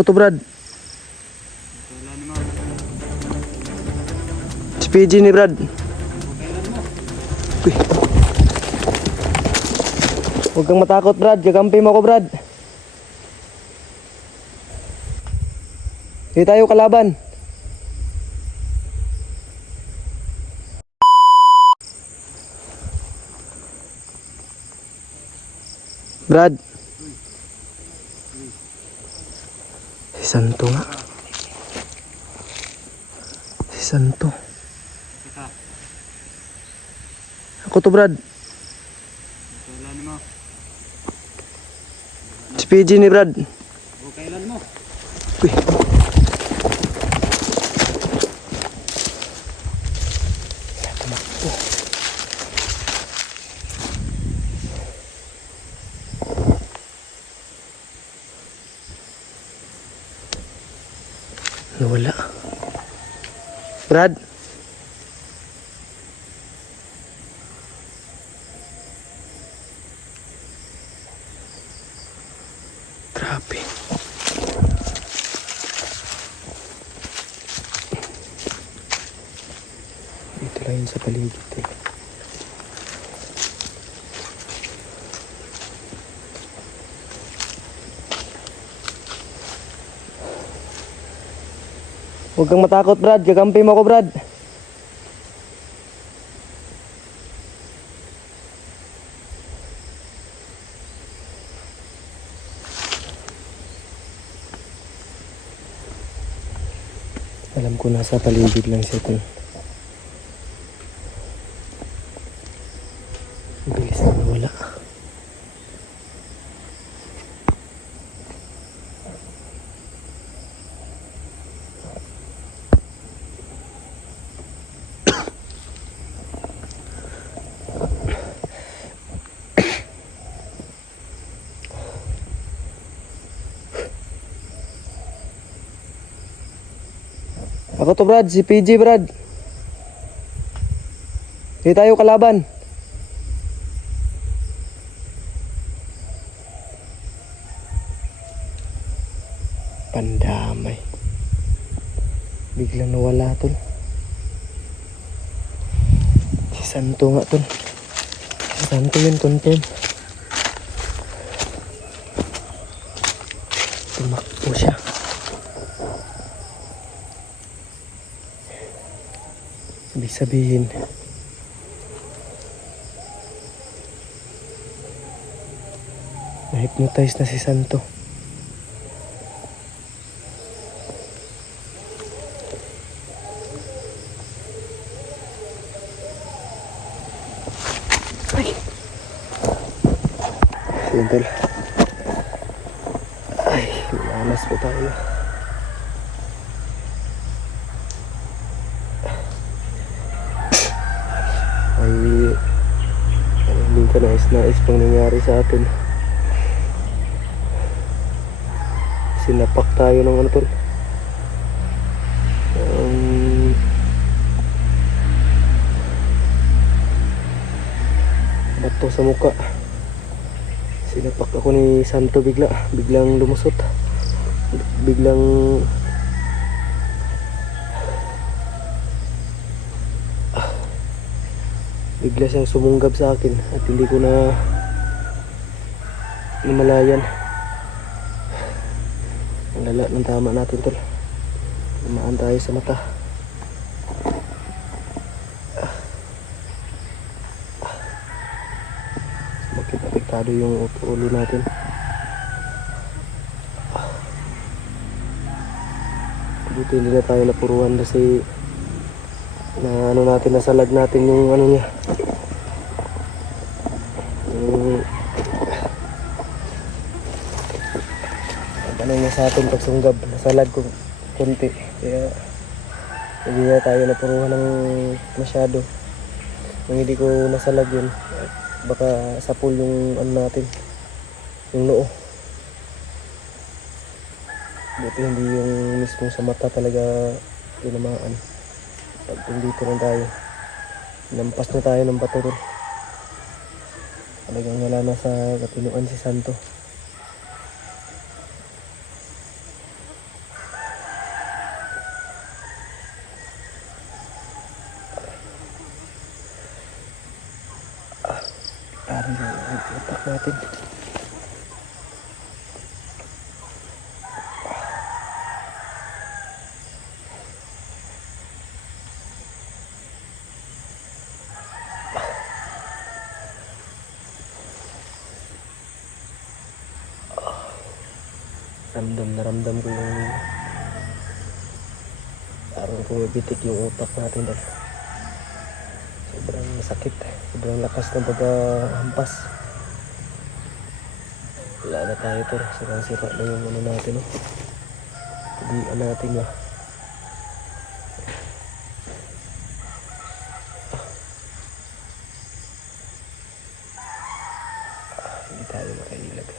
Ako to, Brad. Si PG ni Brad. Uy. Huwag kang matakot, Brad. Kakampi mo ako, Brad. Hindi tayo kalaban. Brad. Si Santo nga. Si Santo. Ako to, Brad. Si PG ni Brad. Kailan mo? Uy. Tumakbo. Nawala. Brad. Grabe. Dito lang yun sa paligid eh. Huwag kang matakot, Brad. Kakampi mo ako, Brad. Alam ko nasa paligid lang siya ito. Bilis na wala. Ako to, Brad. Si PG, Brad. Hindi tayo kalaban. Pandamay. Biglang nawala, tol. Si Santo nga, tol. Si Santo yun, confirm. Tumakbo siya. Ibig sabihin, na-hypnotize na si Santo. Ay! Sindol. Ay, lumanas po tayo. Ay, hindi ka nais pang nangyari sa atin. Sinapak tayo ng ano, tol. Bato sa muka. Sinapak ako ni Santo biglang lumusot. Biglang bigla siyang sumunggab sa akin at hindi ko na namalayan. Ang lala ng tama natin, tol. Lumaan tayo sa mata. Apektado yung ulo natin. Buti hindi na tayo napuruan kasi na ano natin, nasalag natin yung ano niya, yung ano niya sa atin pagsunggab. Nasalag ko konti kaya hindi na tayo napuruhan ng masyado. Kung hindi ko nasalag yun, baka sapul yung ano natin, yung noo. Buti hindi yung mismo sa mata talaga tinamaan. Pag dito na tayo, nampas na tayo ng bato ron. Talagang wala na sa katinuan si Santo. utak natin. Ramdam ko yung parang pumipitik yung utak natin dahil sobrang sakit, sobrang lakas ng paghampas. Wala na tayo to, sira na yung ano natin, no? Tugian natin, no? Hindi tayo makailag.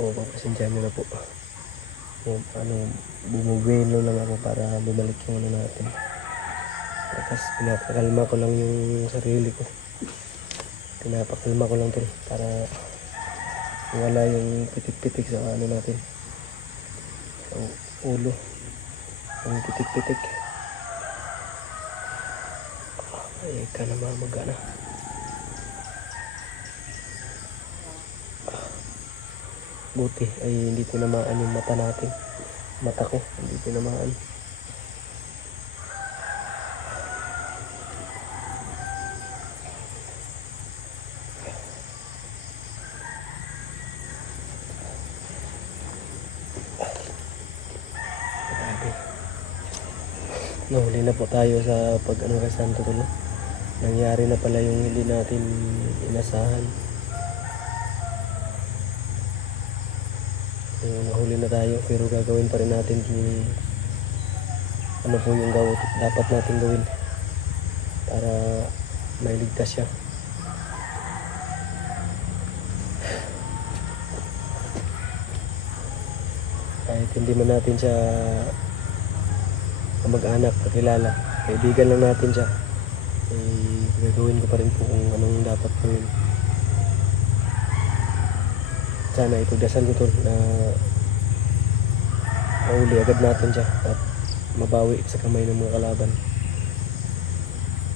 Oo, papasensyahan nyo na po. Bumubelo lang ako para bumalik yung ano natin. Tapos pinapakalma ko lang yung sarili ko. Pinapakalma ko lang to para wala yung pitik-pitik sa ano natin. Sa ulo. Yung pitik-pitik. Ay, ka na mamaga na. Buti ay hindi tinamaan yung mata natin. Mata ko, hindi tinamaan. Nahuli na po tayo sa pag-ano kay Santo Tulo. Nangyari na pala yung hindi natin inasahan. Nahuli na tayo pero gagawin pa rin natin yung ano po yung dapat natin gawin para mailigtas siya. Kahit hindi man natin siya kamag-anak, kakilala, kaibigan lang natin siya, gagawin ko pa rin po kung anong dapat gawin. Sana ipagdasal ko tol na mauli agad natin siya at mabawi sa kamay ng mga kalaban.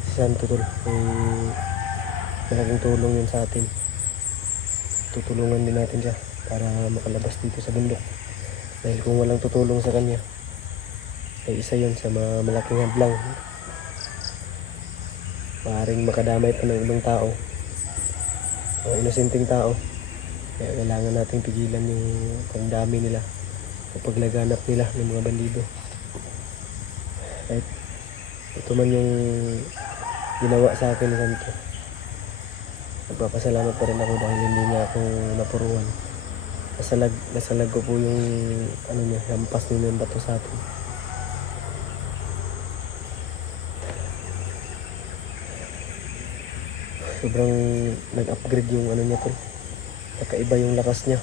Si Santo tol, malaking tulong yun sa atin. Tutulungan din natin siya para makalabas dito sa bundok. Dahil kung walang tutulong sa kanya, ay isa yun sa malaking hadlang. Maaaring makadamay pa ng ibang tao o inosenteng tao. Kaya kailangan natin pigilan yung pagdami nila o paglaganap nila ng mga bandido. Kahit ito man yung ginawa sa akin ni Santo, nagpapasalamat pa rin ako dahil hindi niya ako napuruan. Nasalag ko po yung ano niya, lampas nila yung bato sa atin. Sobrang nag-upgrade yung ano niya po. Nakaiba yung lakas niya.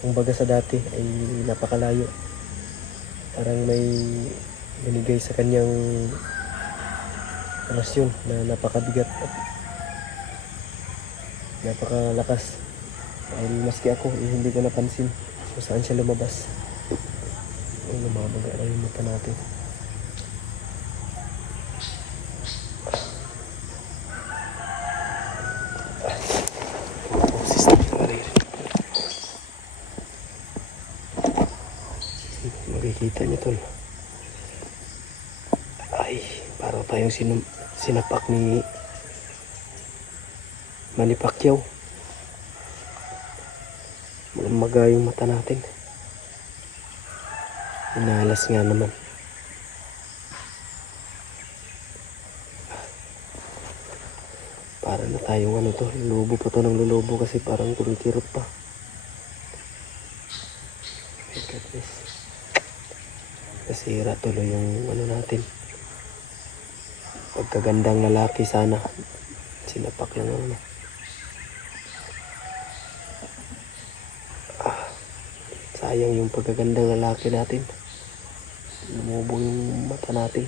Kung baga sa dati ay napakalayo. Parang may binigay sa kanyang rasyon na napakabigat at napakalakas. Dahil maski ako hindi ko napansin kung saan siya lumabas. Ay, lumabaga na yung mata natin. Makikita niyo tol. Ay, para tayong sinapak ni Manny Pacquiao. Malamaga yung mata natin. Inalas nga naman. Para na tayong ano to, lulubo pa to ng lulubo kasi parang kumikirot pa. My goodness. Nasira tuloy yung ano natin. Pagkagandang lalaki sana. Sinapak lang ano. Sayang yung pagkagandang lalaki natin. Lumubo yung mata natin.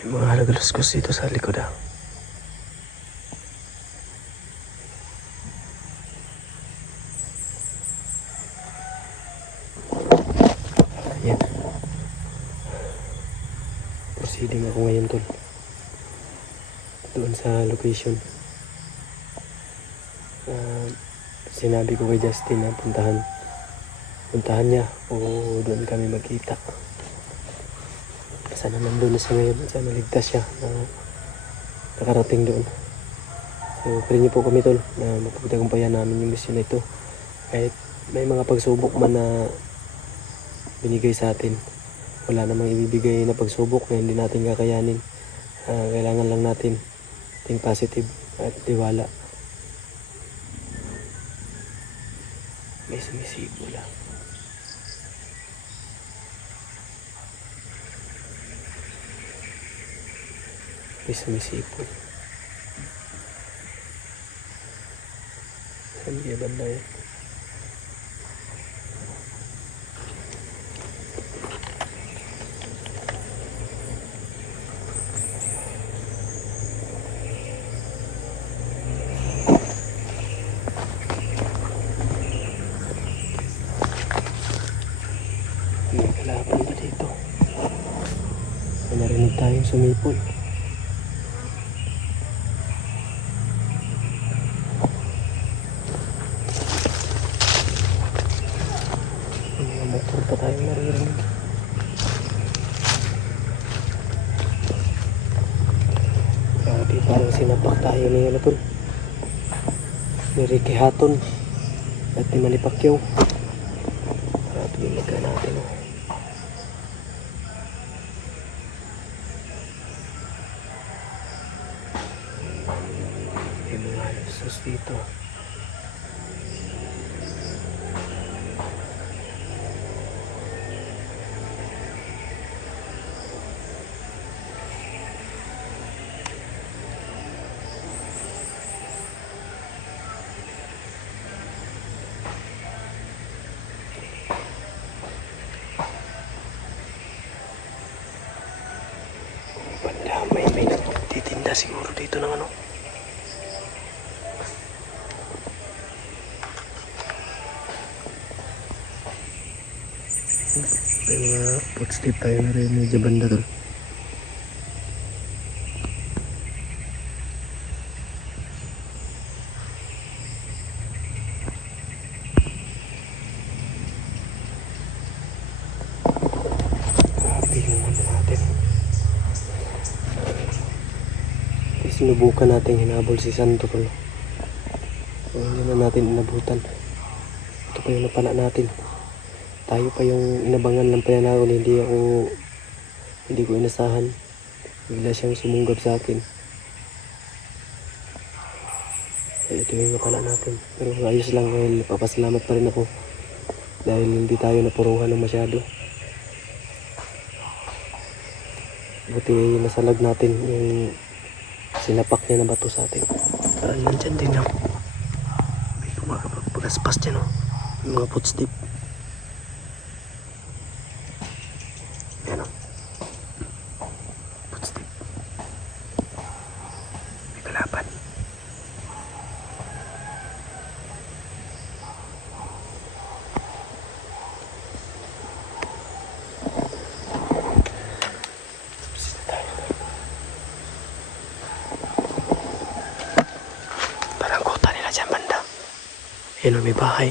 May mga nagaluskos dito sa likod ah. Ayan. Proceeding ako ngayon tol. Doon sa location. Sinabi ko kay Justin na puntahan niya o doon kami magkita. Sana nandun na siya ngayon. Sana ligtas siya na nakarating doon. So, pwede niyo po kami tol na mapagtagumpayan namin yung mission na ito. Kahit may mga pagsubok man na binigay sa atin, wala namang ibibigay na pagsubok na hindi natin kakayanin. Kailangan lang natin think positive at tiwala. May sumisipo lang. May sumisipo. Saan kaya banda yun? May kalaban ba dito? May narinig tayong sumipol. May mga motor pa tayong naririnig. Grabe, parang sinapak tayo ni Alatol. Ni Ricky Hatton at ni Manny Pacquiao. Grabe yung magka natin oh. May mga sus dito. Banda, may nagtitinda siguro dito ng ano. May mga footstep tayo na rin medyo banda tol. Grabe yung ano natin. Sinubukan natin hinabol si Santo tol. So, hindi na natin inabutan. Ito pa yung napala natin. Tayo pa yung inabangan ng pananaw na hindi ko inasahan. Bigla siyang sumunggab sa akin. So, ito yung napala natin. Pero ayos lang dahil papasalamat pa rin ako. Dahil hindi tayo napuruhan ng masyado. Buti nasalag natin yung sinapak niya na bato sa atin. Nandyan din ako. May kumakapagaspas dyan oh. Yung mga footstep. Yan oh. Footstep. May kalaban. Parang kota nila dyan banda. Yan o, may bahay.